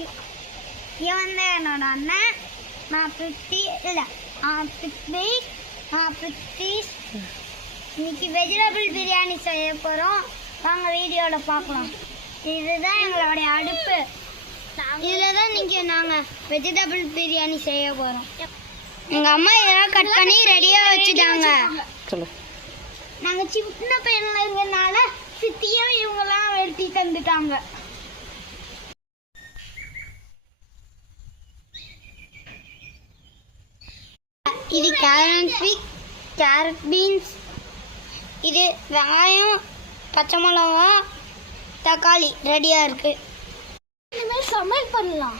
இவன் தான் என்னோட அண்ணன். நான் பிரித்தி இல்லை பிரித்தி பிரித்திஷ். இன்னைக்கு வெஜிடபிள் பிரியாணி செய்ய போகிறோம். வாங்க வீடியோவில் பார்க்கலாம். இதுதான் எங்களுடைய அடுப்பு. இதில் தான் இன்னைக்கு நாங்கள் வெஜிடபிள் பிரியாணி செய்ய போகிறோம். எங்கள் அம்மா இதெல்லாம் கட் பண்ணி ரெடியாக வச்சுட்டாங்க. நாங்கள் சின்ன பையனில் இருக்கிறதுனால சித்தியும் இவங்கெல்லாம் வெட்டி தந்துட்டாங்க. இது கேரட் பீன்ஸ், இது வெங்காயம், பச்சை மிளகா, தக்காளி ரெடியாக இருக்குது. இனிமேல் சமையல் பண்ணலாம்.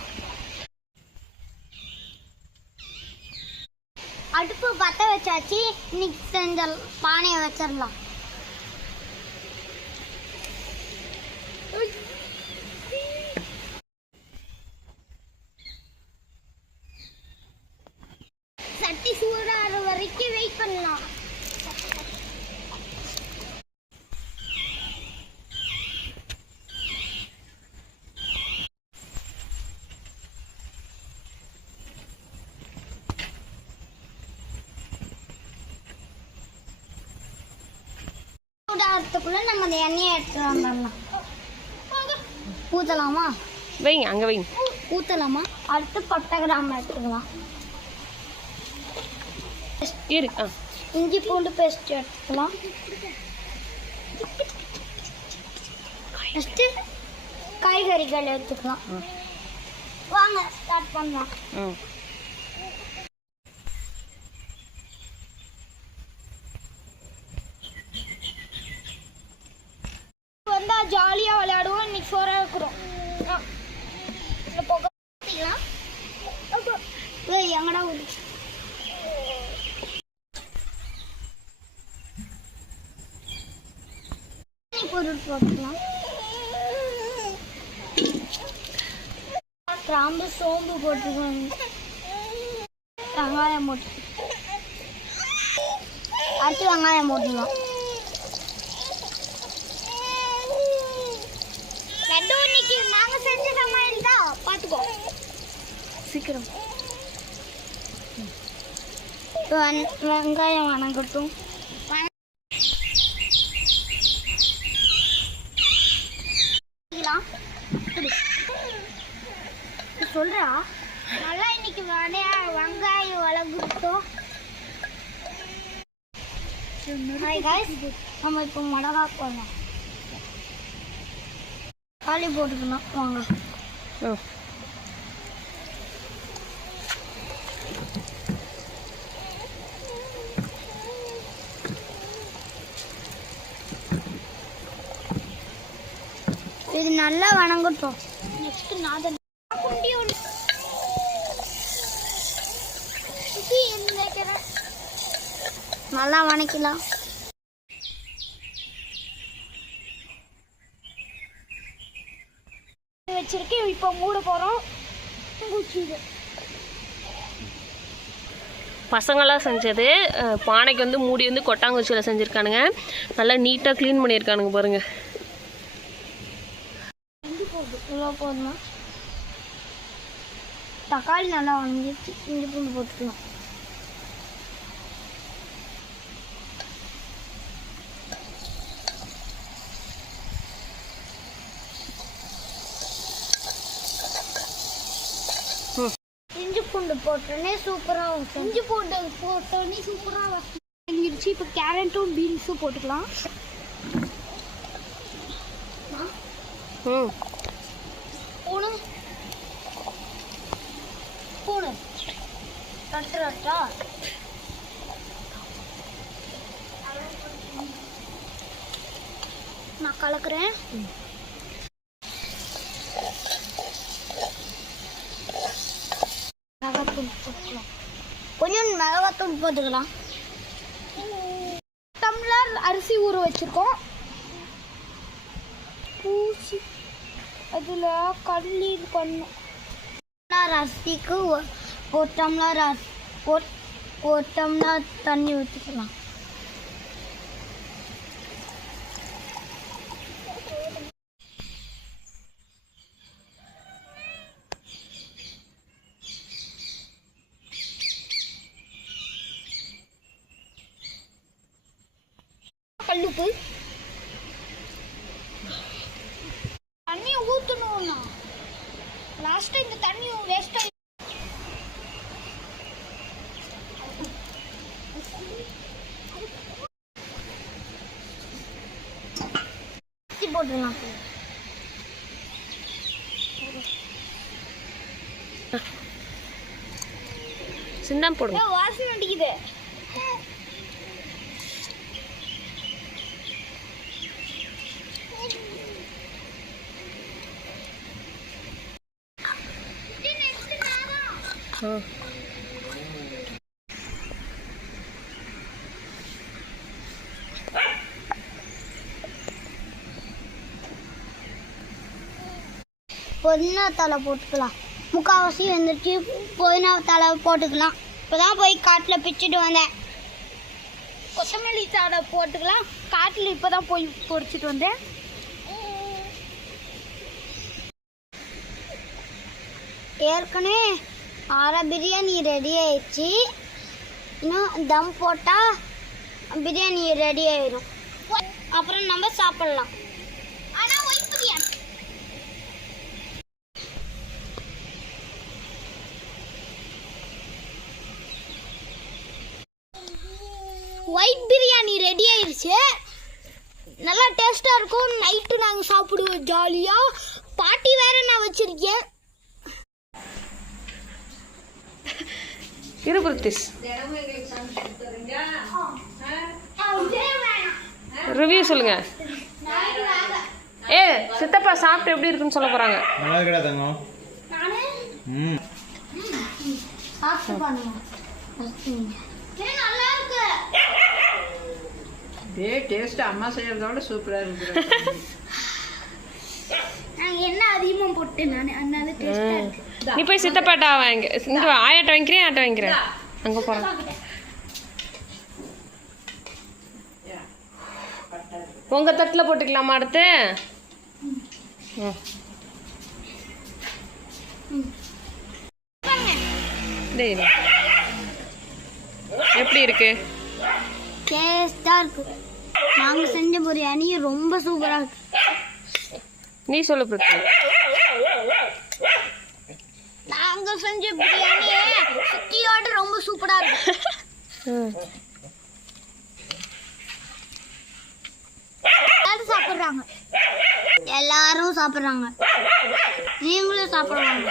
அடுப்பு பற்ற வச்சாச்சு. இன்னைக்கு செஞ்ச பானையை வச்சிடலாம். சட்டி சூடாகிற வரைக்கும் வெயிட் பண்ணலாம். சூடாகிறதுக்குள்ள நம்ம அந்த எண்ணெயை எடுத்துட்டு வந்துடலாம். ஊற்றலாமா? வைங்க, அங்கே வைங்க. ஊற்றலாமா? அடுத்து பட்டை கிராம்பு எடுத்துக்கலாம். இஞ்சி பூண்டு பேஸ்ட் எடுத்துக்கலாம். நெக்ஸ்ட்டு காய்கறிகள் எடுத்துக்கலாம். வாங்க ஸ்டார்ட் பண்ணலாம். வந்தா ஜாலியாக விளையாடுவோம். இன்னைக்கு சோறாக இருக்கிறோம். எங்கடா பொருள் போட்டுக்கலாம். கிராம்பு சோம்பு போட்டுக்கோங்க. வெங்காயம் போட்டு அடுத்து வெங்காயம் போட்டுக்கலாம். இன்னைக்கு நாங்க செஞ்ச சமையல் தான், பார்த்துக்கோ சீக்கிரம். வெங்காயம் வணங்கட்டும். சொல்றா நல்லா இன்னைக்கு வெங்காயம் வளர்ந்துட்டோம். நம்ம இப்போ மிளகா போடலாம். காலி போட்டுக்கணும். வாங்க இது நல்லா வணங்கட்டும். நெக்ஸ்ட் நாதன் நல்லா வணக்கலாம். வச்சிருக்கேன். இப்போ மூட போகிறோம். பசங்களாம் செஞ்சது பானைக்கு வந்து மூடி வந்து கொட்டாங்குச்சியில் செஞ்சுருக்கானுங்க. நல்லா நீட்டாக க்ளீன் பண்ணியிருக்கானுங்க பாருங்கள். போதுமா? தக்காளி நல்லா வாங்கிடுச்சு. இஞ்சி பூண்டு போட்டுக்கலாம். இஞ்சி பூண்டு போட்டோன்னே சூப்பராக இருக்கும். இஞ்சி பூண்டு போட்டோன்னே சூப்பராக வந்துருச்சு. இப்போ கேரட்டும் பீன்ஸும் போட்டுக்கலாம். பூணு பூணு ரட்டா நான் கலக்குறேன். மிளகாத்தூள் போட்டுக்கலாம். கொஞ்சம் மிளகாத்தூள் போட்டுக்கலாம். டம்ளர் அரிசி ஊற வச்சுருக்கோம். பூச்சி அதில் கல்லி பண்ணும். அரிசிக்கு ஒரு டம்ளர் தண்ணி ஊற்றிக்கலாம். இருக்கு. தண்ணி ஊற்றணும்னா லாஸ்ட்டாக இந்த தண்ணி வேஸ்ட் ஆகி போட்டுடலாம். சின்னம் போடுங்க. வாசனை அடிக்குது. புதினா தலை போட்டுக்கலாம். முக்கால்வாசி வந்துட்டு புதினா தலை போட்டுக்கலாம். இப்போ தான் போய் காட்டில் பிச்சுட்டு வந்தேன். கொத்தமல்லி தலை போட்டுக்கலாம். காட்டில் இப்போ தான் போய் பொறிச்சிட்டு வந்தேன். ஏற்கனவே பிரியாணி ரெடி ஆயிடுச்சு. இன்னும் தம் போட்டால் பிரியாணி ரெடி ஆயிடும். அப்புறம் நம்ம சாப்பிட்லாம். ஆனால் white biryani white biryani ready ஆயிடுச்சு. நல்லா டேஸ்ட்டாக இருக்கும். நைட்டு நாங்கள் சாப்பிடுவோம் ஜாலியாக. பாட்டி வேறு நான் வச்சுருக்கேன். இரு பிரித்திஷ், ரிவ்யூ சொல்லுங்க. சித்தப்பா சாப்பிட்டு எப்படி இருக்குன்னு சொல்ல போறாங்க. நல்லா இருக்கடா தங்கம். சாப்பிட்டு பண்ணுவோம். நல்லா இருக்கு. டேஸ்ட் அம்மா செய்யறதோட சூப்பரா இருக்கு. நான் என்ன அதிகமாக போட்டேன் நான், அதனால டேஸ்டா இருக்கு. நீ போய் சித்தப்பாட்டா வாங்க. இங்க ஆயாட்ட வாங்கிக்கிறேன், ஆட்ட வாங்கிக்கிறேன். அங்க போறேன். உங்க தட்டுல போட்டுக்கலாமா அடுத்து? எப்படி இருக்கு? டேஸ்டா இருக்கு. நாங்க செஞ்ச பிரியாணி ரொம்ப சூப்பரா இருக்கு. நீ சொல்லு பிரித்தி. நாங்க செஞ்ச பிரியாணி சுத்தியோட ரொம்ப சூப்பரா இருக்கு. சாப்பிடுறாங்க, எல்லாரும் சாப்பிடுறாங்க. நீங்களும் சாப்பிடுவாங்க.